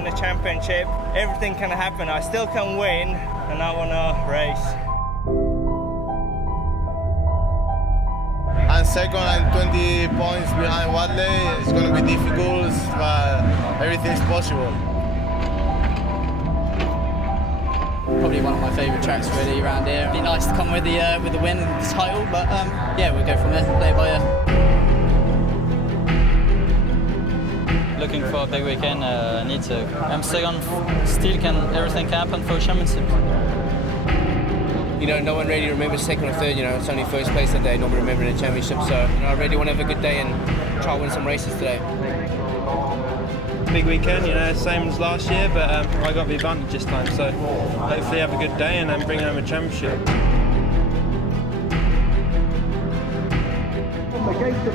in the championship. Everything can happen. I still can win, and I want to race. I'm second and 20 points behind Wadley. It's going to be difficult, but everything's possible. Probably one of my favourite tracks really around here. It'd be nice to come with the win and the title, but yeah, we'll go from there, play by ear. Looking for a big weekend, need to. I'm second, still everything can happen for championship. You know, no one really remembers second or third, you know, it's only first place that day, not remembering the championship, so, you know, I really want to have a good day and try to win some races today. Big weekend, you know, same as last year, but I got the advantage this time, so hopefully have a good day and then bring home a championship. Against the